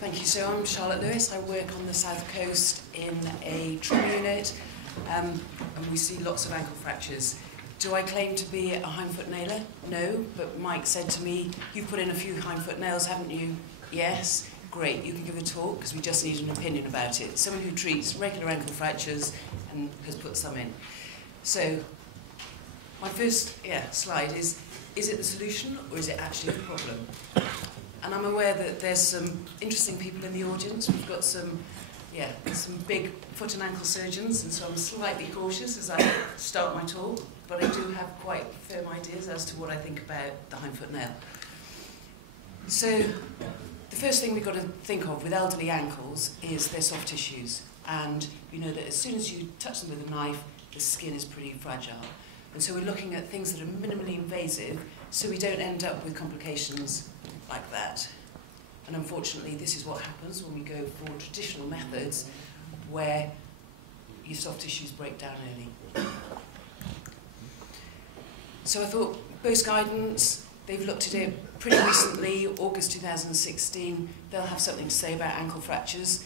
Thank you. So I'm Charlotte Lewis. I work on the South Coast in a trauma unit, and we see lots of ankle fractures. Do I claim to be a hindfoot nailer? No, but Mike said to me, "You've put in a few hindfoot nails, haven't you?" Yes. Great, you can give a talk because we just need an opinion about it. Someone who treats regular ankle fractures and has put some in. So my first slide is it the solution or is it actually the problem? And I'm aware that there's some interesting people in the audience. We've got some big foot and ankle surgeons, and so I'm slightly cautious as I start my talk, but I do have quite firm ideas as to what I think about the hindfoot nail. So the first thing we've got to think of with elderly ankles is their soft tissues. And you know that as soon as you touch them with a knife, the skin is pretty fragile. And so we're looking at things that are minimally invasive so we don't end up with complications like that. And unfortunately, this is what happens when we go for traditional methods where your soft tissues break down early. So I thought, Bose guidance, they've looked at it pretty recently, August 2016. They'll have something to say about ankle fractures.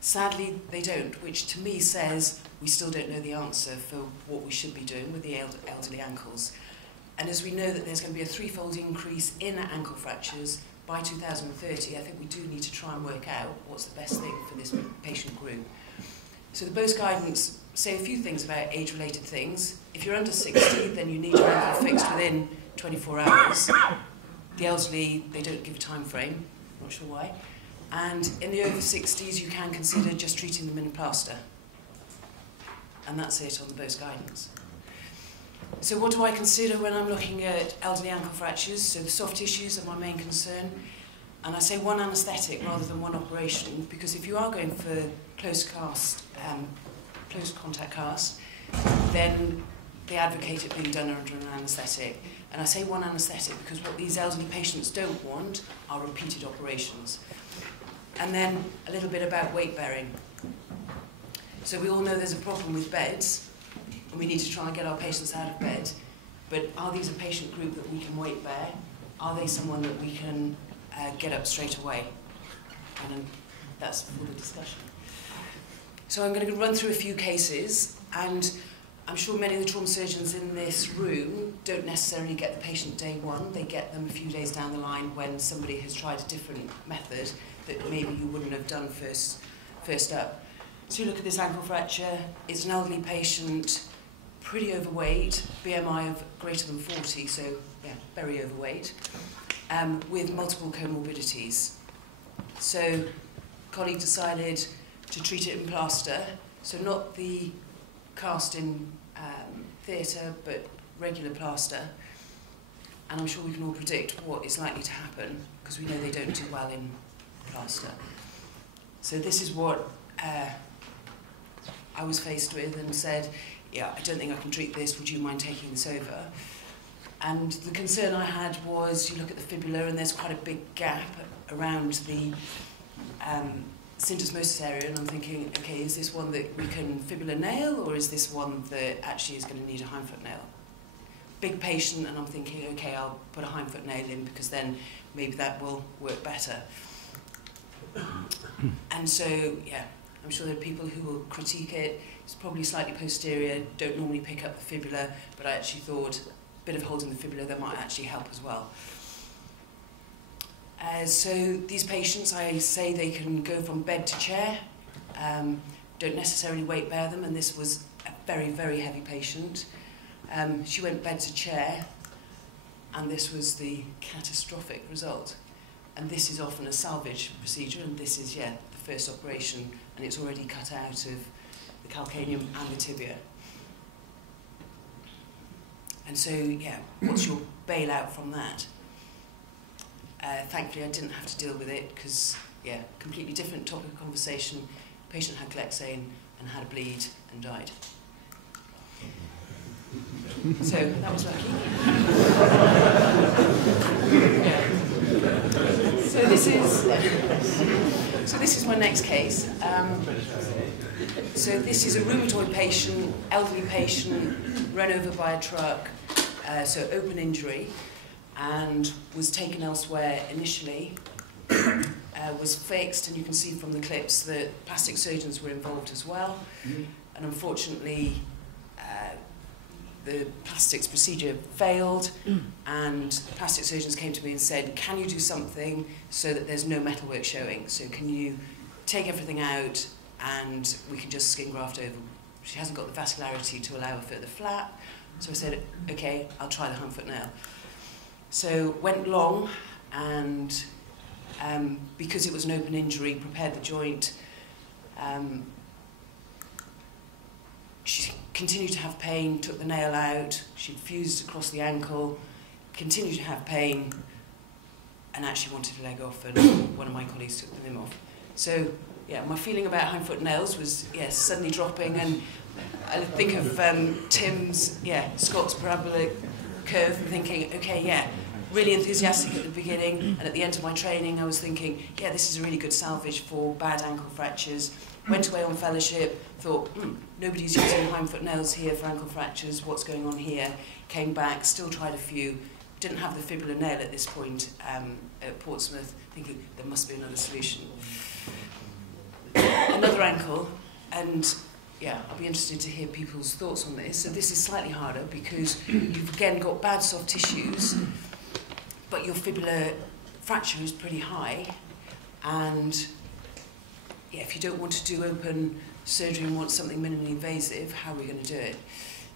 Sadly, they don't, which to me says we still don't know the answer for what we should be doing with the elderly ankles. And as we know that there's going to be a threefold increase in ankle fractures by 2030, I think we do need to try and work out what's the best thing for this patient group. So the Bose guidance say a few things about age-related things. If you're under 60, then you need your ankle fixed within 24 hours. The elderly, they don't give a time frame, not sure why. And in the over 60s, you can consider just treating them in a plaster. And that's it on the Bose guidance. So what do I consider when I'm looking at elderly ankle fractures? So the soft tissues are my main concern. And I say one anaesthetic rather than one operation, because if you are going for close contact cast, then they advocate it being done under an anaesthetic. And I say one anaesthetic because what these elderly patients don't want are repeated operations. And then a little bit about weight bearing. So we all know there's a problem with beds, and we need to try and get our patients out of bed. But are these a patient group that we can weight bear? Are they someone that we can get up straight away? And that's for the discussion. So I'm going to run through a few cases, and I'm sure many of the trauma surgeons in this room don't necessarily get the patient day one. They get them a few days down the line when somebody has tried a different method that maybe you wouldn't have done first up. So you look at this ankle fracture. It's an elderly patient, pretty overweight, BMI of greater than 40, so yeah, very overweight, with multiple comorbidities. So colleague decided to treat it in plaster, so not the cast in theatre, but regular plaster. And I'm sure we can all predict what is likely to happen, because we know they don't do well in plaster. So this is what I was faced with and said, yeah, I don't think I can treat this, would you mind taking this over? And the concern I had was, you look at the fibula and there's quite a big gap around the syndesmosis area, and I'm thinking, okay, is this one that we can fibula nail, or is this one that actually is going to need a hindfoot nail? Big patient, and I'm thinking, okay, I'll put a hindfoot nail in because then maybe that will work better. And so, yeah, I'm sure there are people who will critique it. It's probably slightly posterior, don't normally pick up the fibula, but I actually thought a bit of holding the fibula, that might actually help as well. So these patients, I say they can go from bed to chair, don't necessarily weight bear them, and this was a very, very heavy patient. She went bed to chair, and this was the catastrophic result. And this is often a salvage procedure, and this is, yeah, the first operation, and it's already cut out of the calcaneum and the tibia. And so, yeah, what's your bailout from that? Thankfully, I didn't have to deal with it because, yeah, completely different topic of conversation. Patient had Glexane and had a bleed and died. So that was lucky. So this is my next case. So this is a rheumatoid patient, elderly patient, run over by a truck, so open injury, and was taken elsewhere initially. was fixed, and you can see from the clips that plastic surgeons were involved as well. And unfortunately, the plastics procedure failed, and the plastic surgeons came to me and said, can you do something so that there's no metalwork showing? So can you take everything out and we can just skin graft over? She hasn't got the vascularity to allow a further flap. So I said, okay, I'll try the Hindfoot nail. So went long, and because it was an open injury, prepared the joint. She continued to have pain, took the nail out, she'd fused across the ankle, continued to have pain, and actually wanted a leg off, and one of my colleagues took the limb off. So, yeah, my feeling about Hindfoot nails was, yes, suddenly dropping, and I think of Tim's, Scott's parabolic curve, and thinking, okay, yeah, really enthusiastic at the beginning, and at the end of my training I was thinking, yeah, this is a really good salvage for bad ankle fractures. Went away on fellowship, thought, nobody's using Hindfoot nails here for ankle fractures, what's going on here? Came back, still tried a few, didn't have the fibular nail at this point at Portsmouth, thinking there must be another solution. Another ankle, and yeah, I'll be interested to hear people's thoughts on this. So this is slightly harder because you've again got bad soft tissues, but your fibular fracture is pretty high, and yeah, if you don't want to do open surgery and want something minimally invasive, how are we going to do it?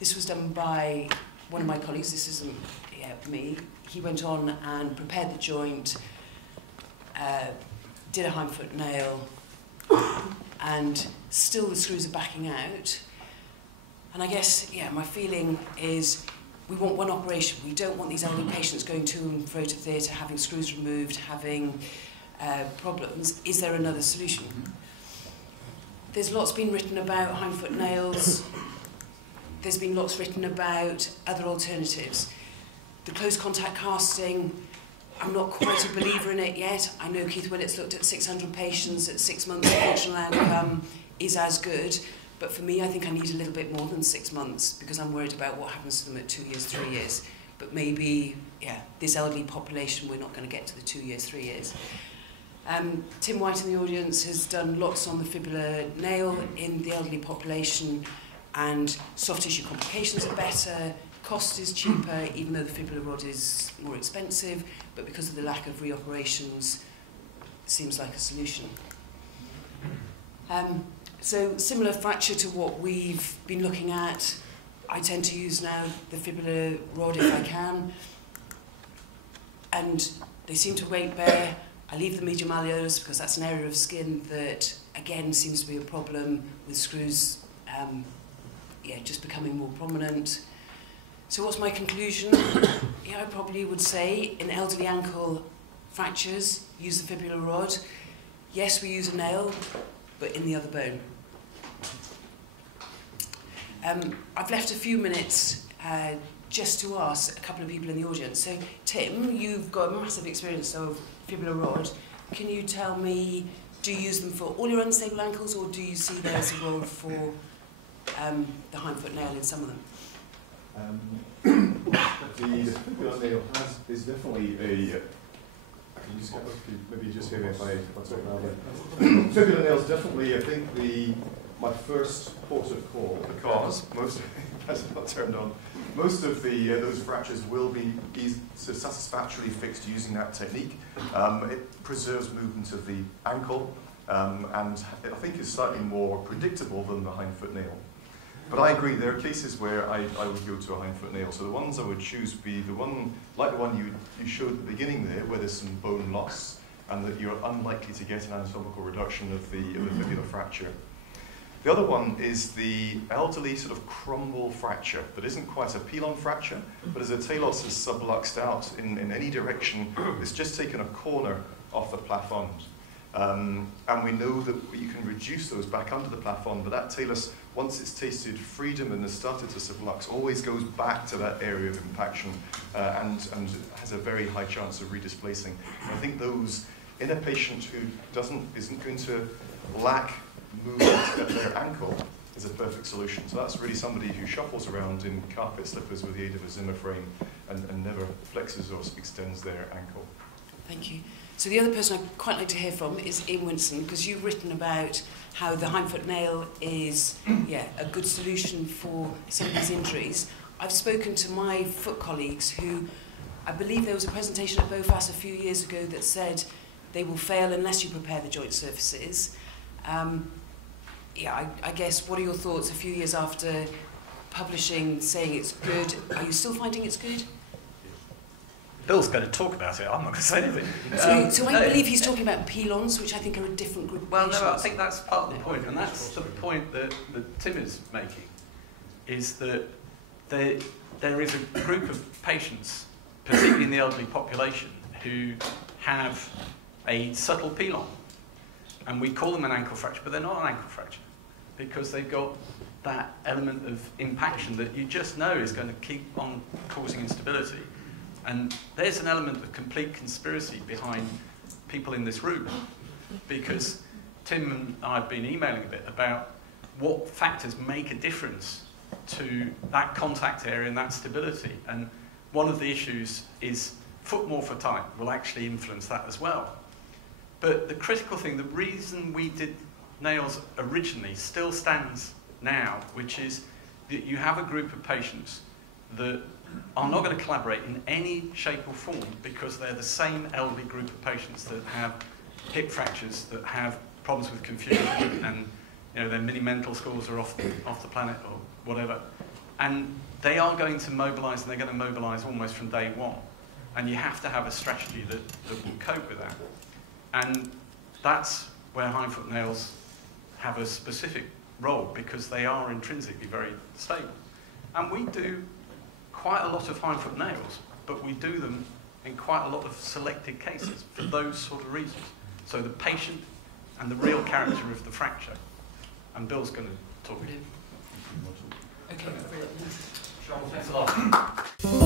This was done by one of my colleagues. This isn't me. He went on and prepared the joint, did a Hindfoot nail, and still the screws are backing out. And I guess, yeah, my feeling is we want one operation. We don't want these elderly patients going to and fro to theatre, having screws removed, having problems. Is there another solution? There's lots been written about Hindfoot nails. There's been lots written about other alternatives. The close contact casting, I'm not quite a believer in it yet. I know Keith Willett's looked at 600 patients at 6 months, the functional outcome is as good. But for me, I think I need a little bit more than 6 months because I'm worried about what happens to them at 2 years, 3 years. But maybe, yeah, this elderly population, we're not going to get to the 2 years, 3 years. Tim White in the audience has done lots on the fibular nail in the elderly population, and soft tissue complications are better, cost is cheaper, even though the fibular rod is more expensive, but because of the lack of reoperations, it seems like a solution. So similar fracture to what we've been looking at, I tend to use now the fibular rod if I can, and they seem to weight bear. I leave the medial malleolus because that's an area of skin that, again, seems to be a problem with screws just becoming more prominent. So what's my conclusion? I probably would say in elderly ankle fractures, use the fibular rod. Yes, we use a nail, but in the other bone. I've left a few minutes just to ask a couple of people in the audience. So, Tim, you've got massive experience of fibular rod. Can you tell me, do you use them for all your unstable ankles, or do you see there's a role for the Hindfoot nail in some of them? The fibular nail is definitely a... Maybe just hear me if I talk louder. Fibular nail is definitely, I think, my first port of call, because most that's not turned on. Most of those fractures will be satisfactorily fixed using that technique. It preserves movement of the ankle, and I think is slightly more predictable than the Hindfoot nail. But I agree, there are cases where I would go to a Hindfoot nail. So the ones I would choose would be the one, like the one you showed at the beginning there, where there's some bone loss, and that you're unlikely to get an anatomical reduction of the fibular fracture. The other one is the elderly sort of crumble fracture that isn't quite a pilon fracture, but as the talus is subluxed out in any direction, it's just taken a corner off the plafond. And we know that you can reduce those back under the plafond, but that talus, once it's tasted freedom and has started to sublux, always goes back to that area of impaction and has a very high chance of redisplacing. And I think those in a patient who isn't going to lack movement at their ankle is a perfect solution. So that's really somebody who shuffles around in carpet slippers with the aid of a Zimmer frame and never flexes or extends their ankle. Thank you. So the other person I'd quite like to hear from is Ian Winson, because you've written about how the hindfoot nail is a good solution for some of these injuries. I've spoken to my foot colleagues who, I believe there was a presentation at BOFAS a few years ago that said they will fail unless you prepare the joint surfaces. I guess, what are your thoughts a few years after publishing, saying it's good? Are you still finding it's good? Bill's going to talk about it. I'm not going to say anything. So I believe he's talking about pelons, which I think are a different group of patients. Well, no, I think that's part of the point, and that's the point that Tim is making, is that there is a group of patients, particularly in the elderly population, who have a subtle pelon. And we call them an ankle fracture, but they're not an ankle fracture, because they've got that element of impaction that you just know is going to keep on causing instability. And there's an element of complete conspiracy behind people in this room, because Tim and I have been emailing a bit about what factors make a difference to that contact area and that stability. And one of the issues is foot morphotype will actually influence that as well. But the critical thing, the reason we did nails originally still stands now, which is that you have a group of patients that are not going to collaborate in any shape or form, because they're the same elderly group of patients that have hip fractures, that have problems with confusion, and their mini mental scores are off the planet or whatever. And they are going to mobilise, and they're going to mobilise almost from day one. And you have to have a strategy that will cope with that. And that's where hindfoot nails have a specific role, because they are intrinsically very stable. And we do quite a lot of hindfoot nails, but we do them in quite a lot of selected cases for those sort of reasons. So the patient and the real character of the fracture. And Bill's going to talk. Okay, brilliant. Sean, thanks a lot.